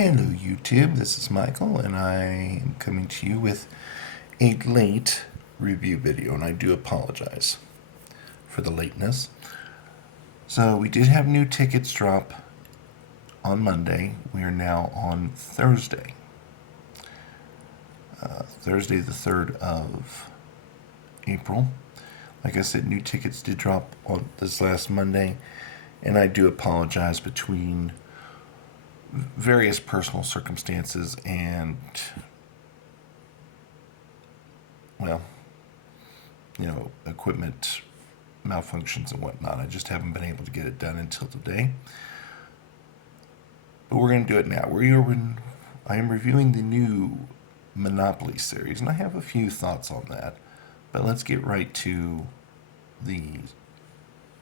Hello YouTube, this is Michael and I am coming to you with a late review video, and I do apologize for the lateness. So we did have new tickets drop on Monday. We are now on Thursday. Thursday the 3rd of April. Like I said, new tickets did drop on this last Monday, and I do apologize between various personal circumstances and, well, equipment malfunctions and whatnot. I just haven't been able to get it done until today. But we're going to do it now. I am reviewing the new Monopoly series, and I have a few thoughts on that. But let's get right to the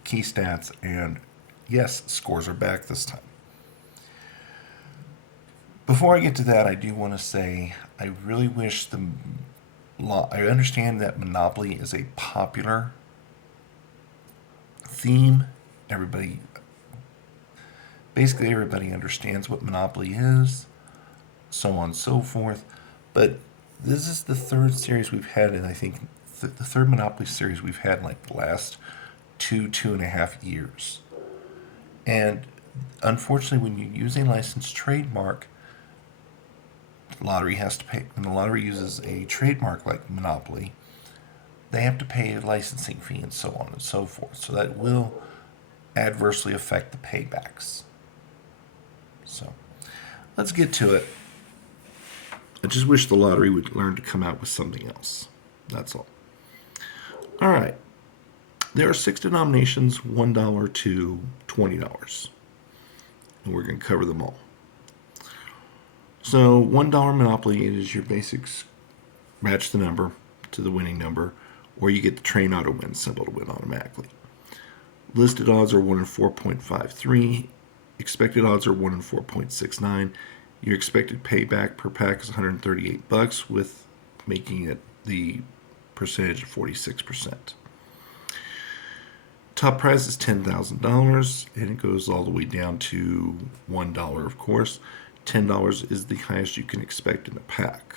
key stats, and yes, scores are back this time. Before I get to that, I do want to say I really wish I understand that Monopoly is a popular theme. Basically everybody understands what Monopoly is, so on and so forth. But this is the third series we've had, and I think the third Monopoly series we've had in like the last two and a half years. And unfortunately, when you use a licensed trademark, lottery has to pay. When the lottery uses a trademark like Monopoly, they have to pay a licensing fee and so on and so forth. So that will adversely affect the paybacks. So let's get to it. I just wish the lottery would learn to come out with something else. That's all. All right. There are 6 denominations, $1 to $20. And we're going to cover them all. So $1 Monopoly is your basics. Match the number to the winning number, or you get the train auto win symbol to win automatically. Listed odds are 1 in 4.53. Expected odds are 1 in 4.69. Your expected payback per pack is $138, with making it the percentage of 46%. Top prize is $10,000, and it goes all the way down to $1, of course. $10 is the highest you can expect in a pack.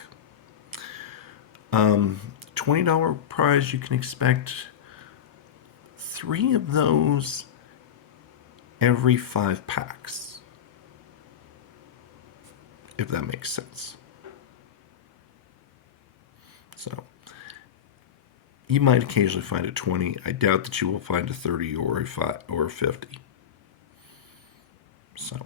$20 prize, you can expect 3 of those every 5 packs, if that makes sense. So you might occasionally find a 20. I doubt that you will find a 30 or a 5 or a 50. So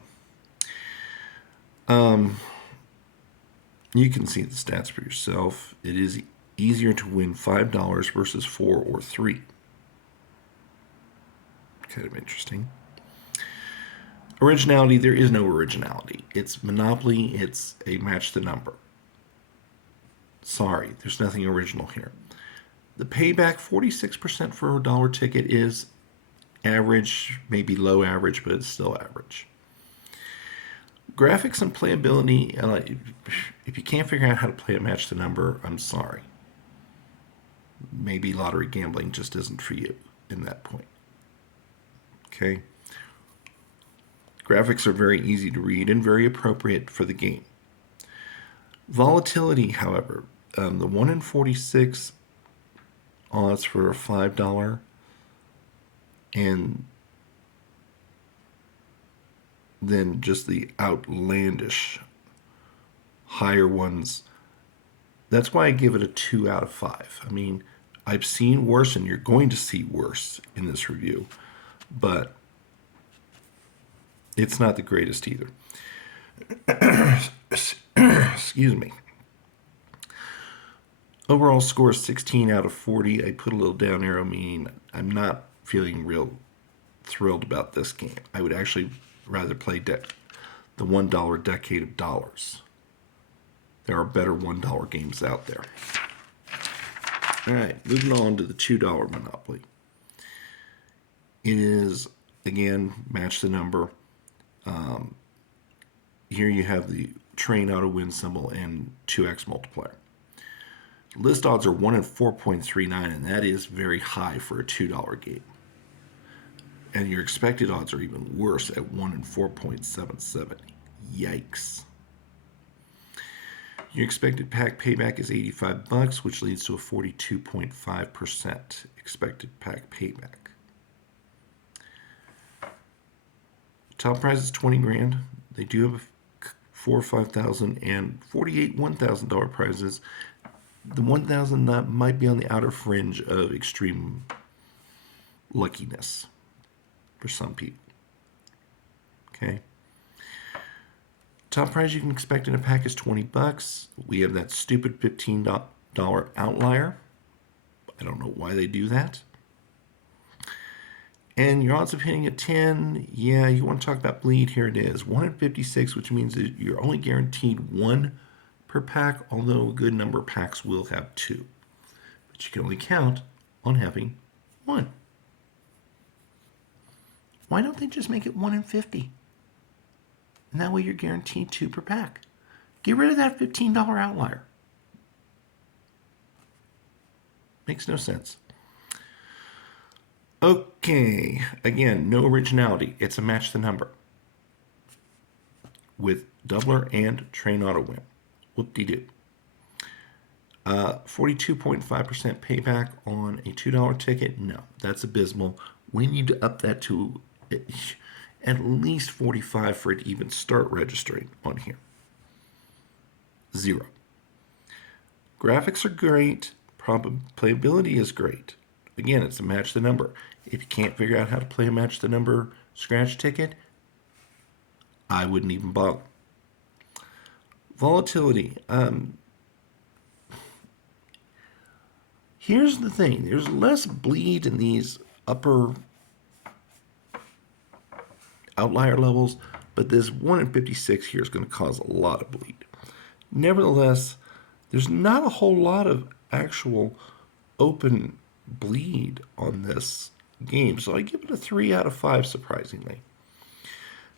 you can see the stats for yourself. It is easier to win $5 versus 4 or 3. Kind of interesting. Originality, there is no originality. It's Monopoly, it's a match the number. Sorry, there's nothing original here. The payback, 46% for a dollar ticket, is average, maybe low average, but it's still average. Graphics and playability, if you can't figure out how to play a match the number, I'm sorry. Maybe lottery gambling just isn't for you in that point. Okay? Graphics are very easy to read and very appropriate for the game. Volatility, however, the 1 in 46 odds for a $5 and then just the outlandish higher ones. That's why I give it a 2 out of 5. I mean, I've seen worse, and you're going to see worse in this review, but it's not the greatest either. Excuse me. Overall score is 16 out of 40. I put a little down arrow, meaning I'm not feeling real thrilled about this game. I would actually rather play the $1 Decade of Dollars. There are better $1 games out there. All right, moving on to the $2 Monopoly. It is, again, match the number. Here you have the train auto win symbol and 2x multiplier. List odds are 1 in 4.39, and that is very high for a $2 game. And your expected odds are even worse at 1 in 4.77. Yikes. Your expected pack payback is $85, which leads to a 42.5% expected pack payback. Top prize is 20 grand. They do have 4 or 5,000 and 48 $1,000 prizes. The 1,000 might be on the outer fringe of extreme luckiness for some people. Okay. Top prize you can expect in a pack is $20. We have that stupid $15 outlier. I don't know why they do that. And your odds of hitting a 10, yeah, you want to talk about bleed, here it is. 1 in 56, which means that you're only guaranteed 1 per pack, although a good number of packs will have 2. But you can only count on having 1. Why don't they just make it 1 in 50? And that way you're guaranteed 2 per pack. Get rid of that $15 outlier. Makes no sense. Okay, again, no originality. It's a match the number with doubler and train auto win. Whoop-de-doo. 42.5% payback on a $2 ticket. No, that's abysmal. We need to up that to at least 45 for it to even start registering on here. 0. Graphics are great. Playability is great. Again, it's a match the number. If you can't figure out how to play a match the number scratch ticket, I wouldn't even bother. Volatility. Here's the thing. There's less bleed in these upper outlier levels, but this 1 in 56 here is going to cause a lot of bleed. Nevertheless, there's not a whole lot of actual open bleed on this game, so I give it a 3 out of 5, surprisingly.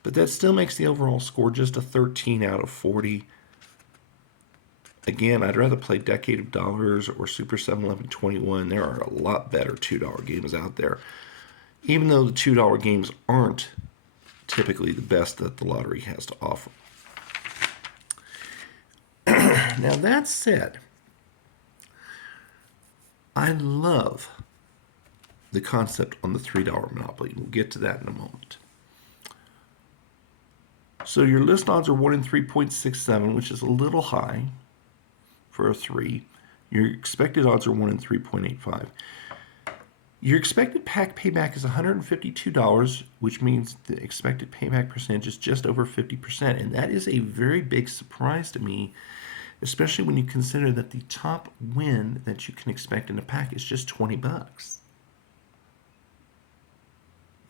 But that still makes the overall score just a 13 out of 40. Again, I'd rather play Decade of Dollars or Super 7-Eleven-21. There are a lot better $2 games out there, even though the $2 games aren't typically the best that the lottery has to offer. Now, that said, I love the concept on the $3 Monopoly. We'll get to that in a moment. So your list odds are 1 in 3.67, which is a little high for a 3. Your expected odds are 1 in 3.85. Your expected pack payback is $152, which means the expected payback percentage is just over 50%. And that is a very big surprise to me, especially when you consider that the top win that you can expect in a pack is just $20.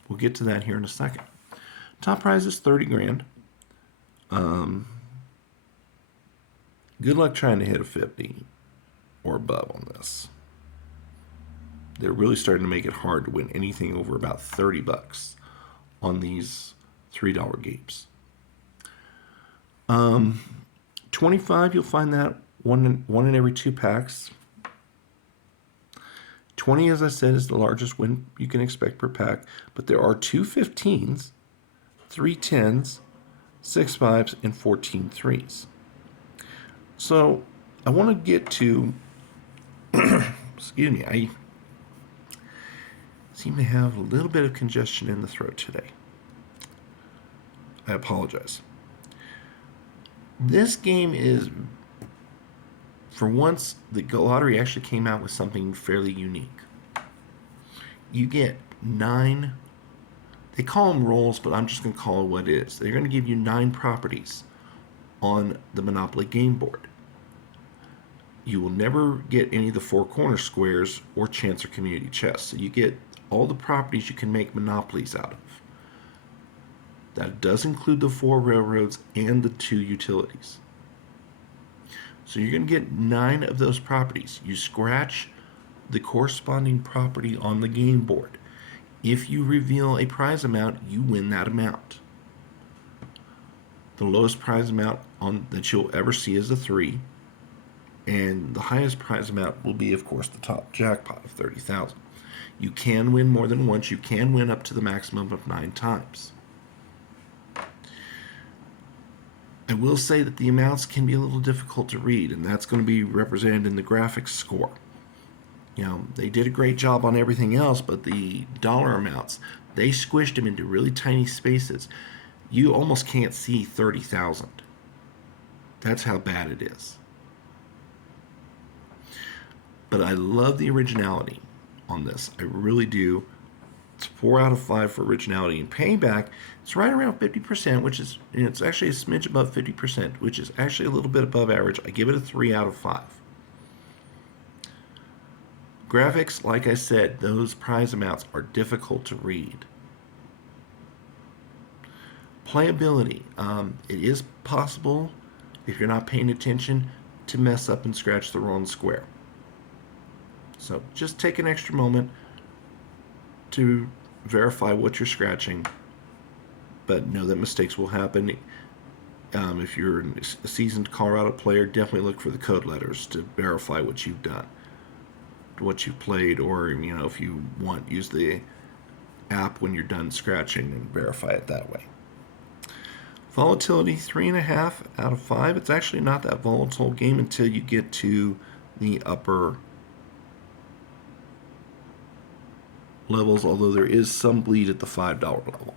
We'll get to that here in a second. Top prize is 30 grand. Good luck trying to hit a 50 or above on this. They're really starting to make it hard to win anything over about $30 on these $3 games. 25, you'll find that one in every 2 packs. 20, as I said, is the largest win you can expect per pack, but there are 2 15s, 3 10s, 6 5s, and 14 3s. So I want to get to, excuse me, I seem to have a little bit of congestion in the throat today. I apologize. This game is, for once, the lottery actually came out with something fairly unique. You get 9, they call them rolls, but I'm just going to call it what it is. They're going to give you 9 properties on the Monopoly game board. You will never get any of the 4 corner squares or chance or community chests. So you get all the properties you can make monopolies out of. That does include the 4 railroads and the 2 utilities. So you're going to get 9 of those properties. You scratch the corresponding property on the game board. If you reveal a prize amount, you win that amount. The lowest prize amount that you'll ever see is a 3. And the highest prize amount will be, of course, the top jackpot of $30,000. You can win more than once. You can win up to the maximum of 9 times. I will say that the amounts can be a little difficult to read, and that's going to be represented in the graphics score. They did a great job on everything else, but the dollar amounts, they squished them into really tiny spaces. You almost can't see 30,000. That's how bad it is. But I love the originality on this. I really do. It's 4 out of 5 for originality. And Payback, it's right around 50%, which is, it's actually a smidge above 50%, which is actually a little bit above average. I give it a 3 out of 5. Graphics, like I said, those prize amounts are difficult to read. Playability, it is possible, if you're not paying attention, to mess up and scratch the wrong square. So just take an extra moment to verify what you're scratching, but know that mistakes will happen. If you're a seasoned Colorado player, definitely look for the code letters to verify what you've done, what you've played, or if you want, use the app when you're done scratching and verify it that way. Volatility, 3.5 out of 5. It's actually not that volatile game until you get to the upper levels, although there is some bleed at the $5 level.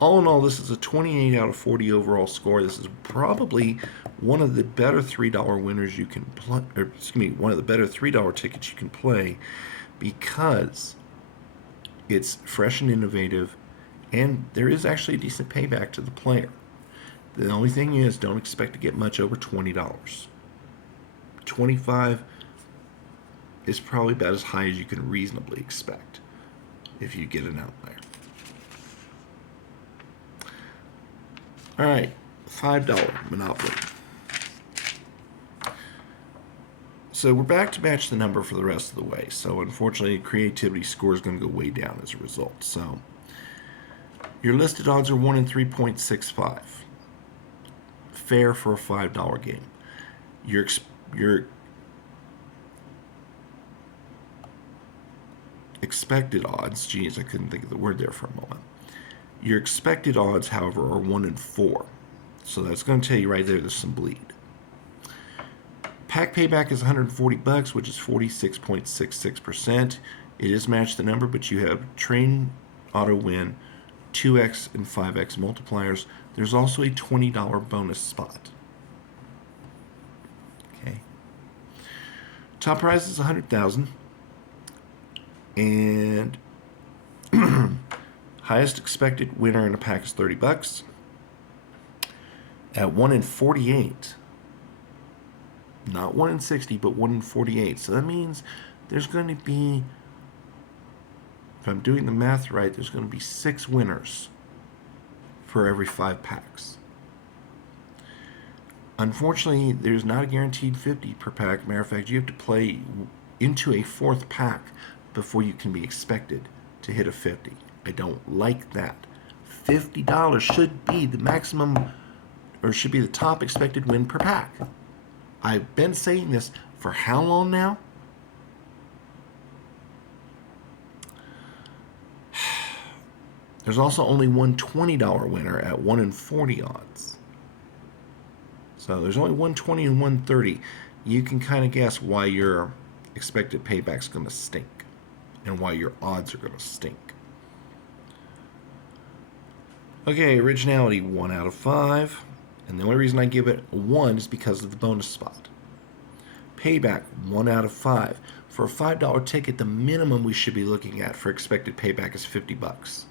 All in all, this is a 28 out of 40 overall score. This is probably one of the better $3 winners you can play, or excuse me, one of the better $3 tickets you can play, because it's fresh and innovative, and there is actually a decent payback to the player. The only thing is, don't expect to get much over $20. 25 is probably about as high as you can reasonably expect if you get an outlier. All right, $5 Monopoly. So we're back to match the number for the rest of the way. So unfortunately, creativity score is going to go way down as a result. So your listed odds are 1 in 3.65. Fair for a $5 game. Your expected odds, geez, I couldn't think of the word there for a moment. Your expected odds, however, are 1 in 4. So that's going to tell you right there's some bleed. Pack payback is $140, which is 46.66%. It is match the number, but you have train auto win, 2x and 5x multipliers. There's also a $20 bonus spot. Okay. Top prize is $100,000, and highest expected winner in a pack is $30. At 1 in 48, not 1 in 60, but 1 in 48. So that means there's going to be, if I'm doing the math right, there's going to be 6 winners for every 5 packs. Unfortunately, there's not a guaranteed 50 per pack. Matter of fact, you have to play into a 4th pack before you can be expected to hit a 50. I don't like that. $50 should be the maximum, or should be the top expected win per pack. I've been saying this for how long now? There's also only one $20 winner at 1 in 40 odds. So there's only 120 and 130. You can kind of guess why your expected payback's going to stink and why your odds are going to stink. Okay, originality, 1 out of 5. And the only reason I give it a 1 is because of the bonus spot. Payback, 1 out of 5. For a $5 ticket, the minimum we should be looking at for expected payback is $50.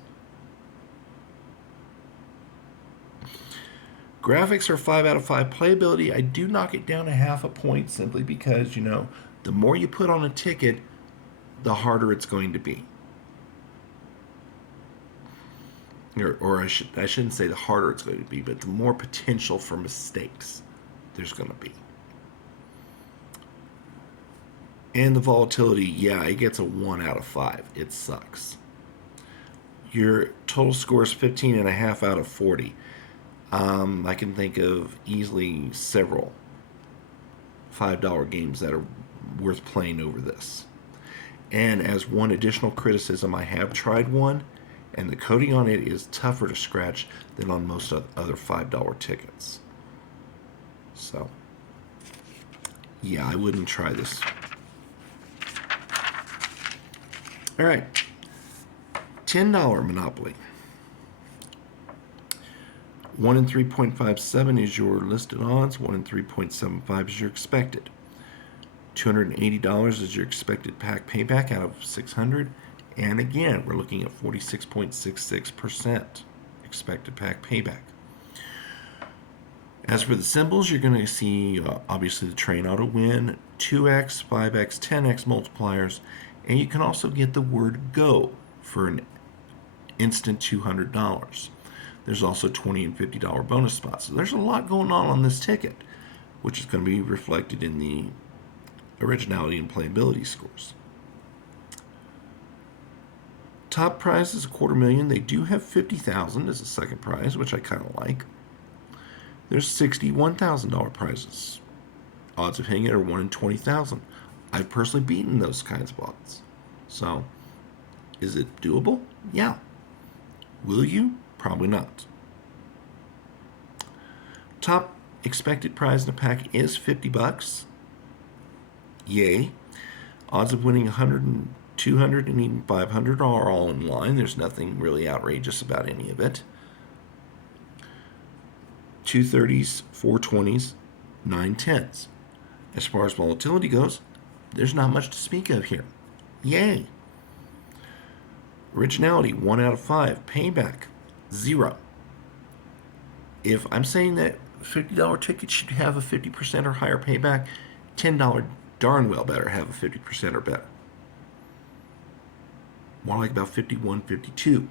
Graphics are 5 out of 5. Playability, I do knock it down a half a point simply because, the more you put on a ticket, the harder it's going to be. Or I shouldn't say the harder it's going to be, but the more potential for mistakes there's going to be. And the volatility, yeah, it gets a 1 out of 5. It sucks. Your total score is 15.5 out of 40. I can think of easily several $5 games that are worth playing over this. And as one additional criticism, I have tried one, And the coating on it is tougher to scratch than on most other $5 tickets. So, yeah, I wouldn't try this. All right, $10 Monopoly. 1 in 3.57 is your listed odds. 1 in 3.75 is your expected. $280 is your expected pack payback out of 600. And again, we're looking at 46.66% expected pack payback. As for the symbols, you're going to see obviously the train auto win, 2x, 5x, 10x multipliers, and you can also get the word go for an instant $200. There's also $20 and $50 bonus spots. So there's a lot going on this ticket, which is going to be reflected in the originality and playability scores. Top prize is $250,000. They do have $50,000 as a second prize, which I kind of like. There's $61,000 prizes. Odds of hitting it are 1 in 20,000. I've personally beaten those kinds of odds. So, is it doable? Yeah. Will you? Probably not. Top expected prize in a pack is $50. Yay. Odds of winning 100 and 200 and even 500 are all in line. There's nothing really outrageous about any of it. 230s, 420s, 910s. As far as volatility goes, there's not much to speak of here. Yay. Originality, 1 out of 5. Payback, 0. If I'm saying that $50 tickets should have a 50% or higher payback, $10 darn well better have a 50% or better. More like about 51, 52.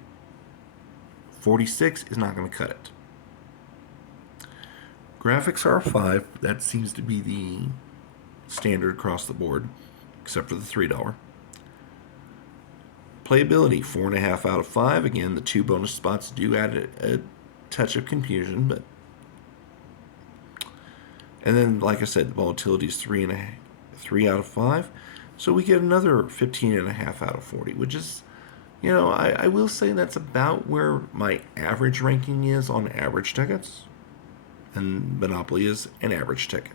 46 is not going to cut it. Graphics are a 5. That seems to be the standard across the board, except for the $3. Playability, 4.5 out of 5. Again, the 2 bonus spots do add a touch of confusion, but. And then, like I said, the volatility is 3 out of 5. So we get another 15.5 out of 40, which is, I will say that's about where my average ranking is on average tickets. And Monopoly is an average ticket.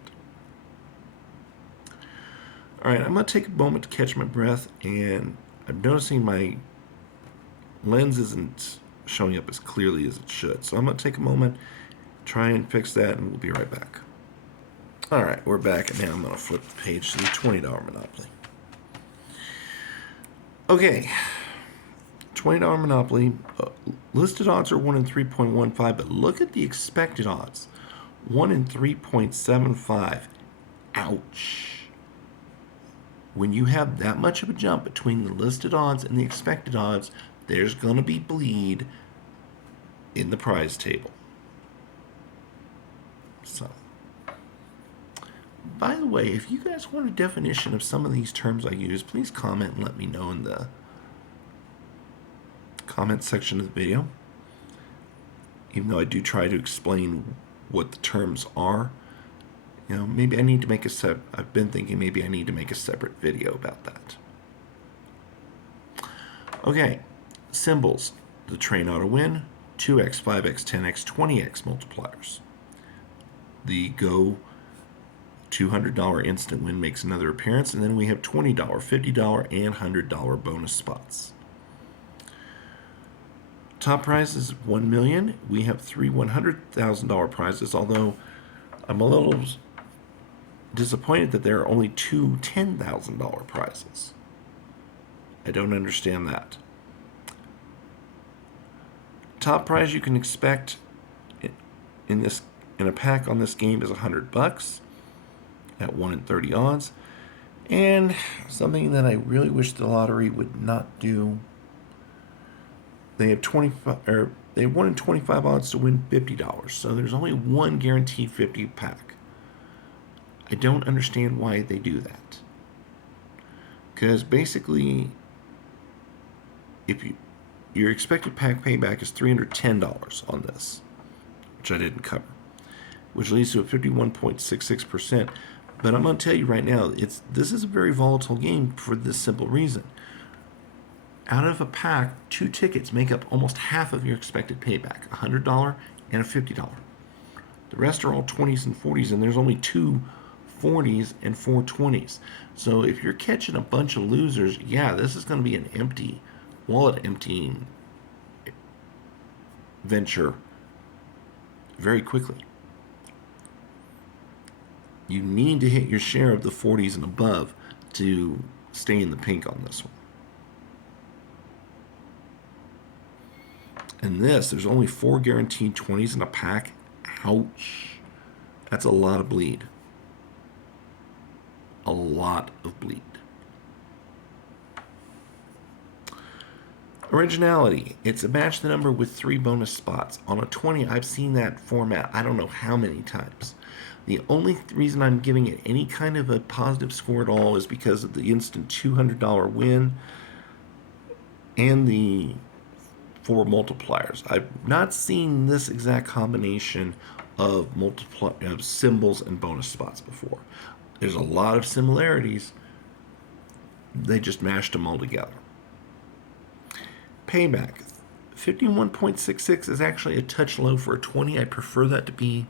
All right, I'm going to take a moment to catch my breath, and I'm noticing my lens isn't showing up as clearly as it should. So I'm going to take a moment, try and fix that, and we'll be right back. All right, we're back, and now I'm going to flip the page to the $20 Monopoly. Okay, $20 Monopoly. Listed odds are 1 in 3.15, but look at the expected odds. 1 in 3.75. Ouch. When you have that much of a jump between the listed odds and the expected odds, there's going to be bleed in the prize table. So, by the way, if you guys want a definition of some of these terms I use, please comment and let me know in the comment section of the video. Even though I do try to explain what the terms are, maybe I need to make I've been thinking maybe I need to make a separate video about that. Okay, symbols. The train auto win, 2x, 5x, 10x, 20x multipliers. The go $200 instant win makes another appearance, and then we have $20, $50, and $100 bonus spots. Top prize is $1 million. We have 3 $100,000 prizes, although I'm a little disappointed that there are only 2 $10,000 prizes. I don't understand that. Top prize you can expect in a pack on this game is $100 at 1 in 30 odds, and something that I really wish the lottery would not do. They have 1 in 25 odds to win $50, so there's only one guaranteed 50 pack. I don't understand why they do that. Because basically, if your expected pack payback is $310 on this, which I didn't cover, which leads to a 51.66%. But I'm going to tell you right now, this is a very volatile game for this simple reason. Out of a pack, 2 tickets make up almost half of your expected payback, a $100 and a $50. The rest are all 20s and 40s, and there's only 2 40s and 4 20s. So if you're catching a bunch of losers, yeah, this is going to be an wallet emptying venture very quickly. You need to hit your share of the 40s and above to stay in the pink on this one. And there's only 4 guaranteed 20s in a pack. Ouch. That's a lot of bleed. A lot of bleed. Originality. It's a match the number with 3 bonus spots. On a 20, I've seen that format I don't know how many times. The only reason I'm giving it any kind of a positive score at all is because of the instant $200 win and the 4 multipliers. I've not seen this exact combination of symbols and bonus spots before. There's a lot of similarities. They just mashed them all together. Payback. 51.66 is actually a touch low for a 20. I prefer that to be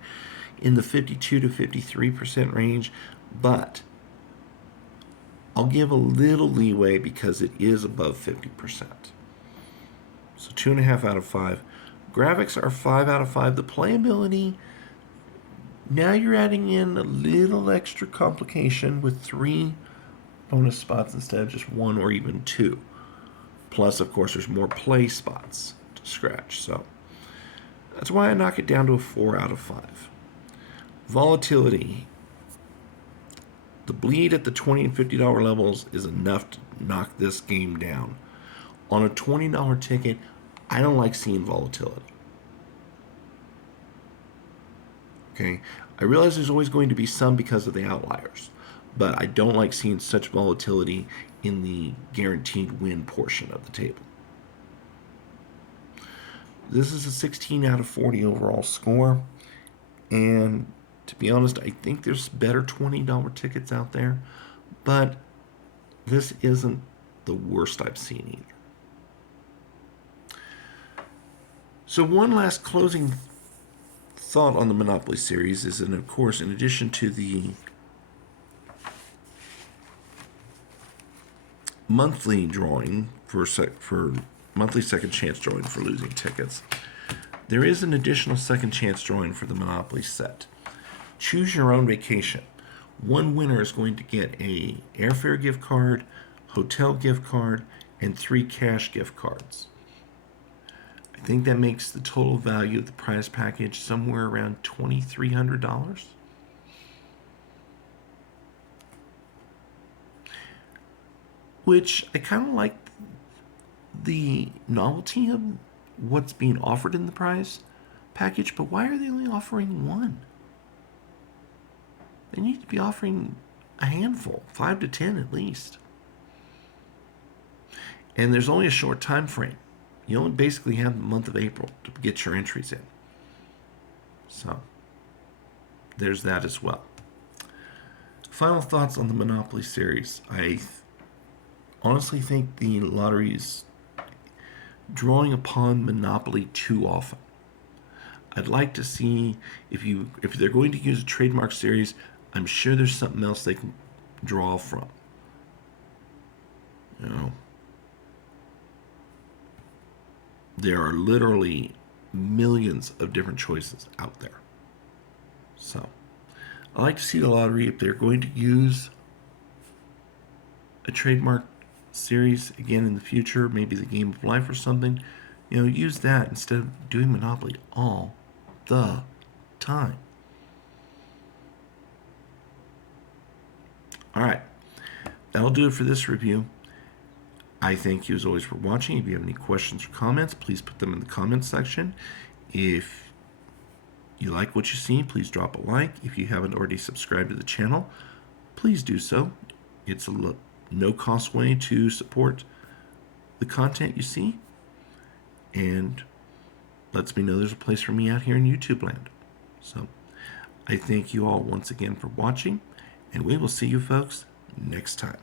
in the 52 to 53% range, but I'll give a little leeway because it is above 50%. So 2.5 out of 5. Graphics are 5 out of 5. The playability, now you're adding in a little extra complication with 3 bonus spots instead of just 1 or even 2. Plus, of course, there's more play spots to scratch. So that's why I knock it down to a 4 out of 5. Volatility. The bleed at the $20 and $50 levels is enough to knock this game down. On a $20 ticket, I don't like seeing volatility. Okay? I realize there's always going to be some because of the outliers, but I don't like seeing such volatility in the guaranteed win portion of the table. This is a 16 out of 40 overall score, and to be honest, I think there's better $20 tickets out there, but this isn't the worst I've seen either. So one last closing thought on the Monopoly series is, and of course, in addition to the monthly drawing for monthly second chance drawing for losing tickets, there is an additional second chance drawing for the Monopoly set. Choose your own vacation. One winner is going to get a airfare gift card, hotel gift card, and 3 cash gift cards. I think that makes the total value of the prize package somewhere around $2,300. Which I kind of like the novelty of what's being offered in the prize package, but why are they only offering 1? They need to be offering a handful, 5 to 10 at least. And there's only a short time frame. You only basically have the month of April to get your entries in. So, there's that as well. Final thoughts on the Monopoly series. I honestly think the lottery is drawing upon Monopoly too often. I'd like to see if they're going to use a trademark series, I'm sure there's something else they can draw from. You know, there are literally millions of different choices out there. So, I like to see the lottery, if they're going to use a trademark series again in the future, maybe the Game of Life or something, use that instead of doing Monopoly all the time. All right, that'll do it for this review. I thank you as always for watching. If you have any questions or comments, please put them in the comments section. If you like what you see, please drop a like. If you haven't already subscribed to the channel, please do so. It's a no-cost way to support the content you see, and lets me know there's a place for me out here in YouTube land. So I thank you all once again for watching, and we will see you folks next time.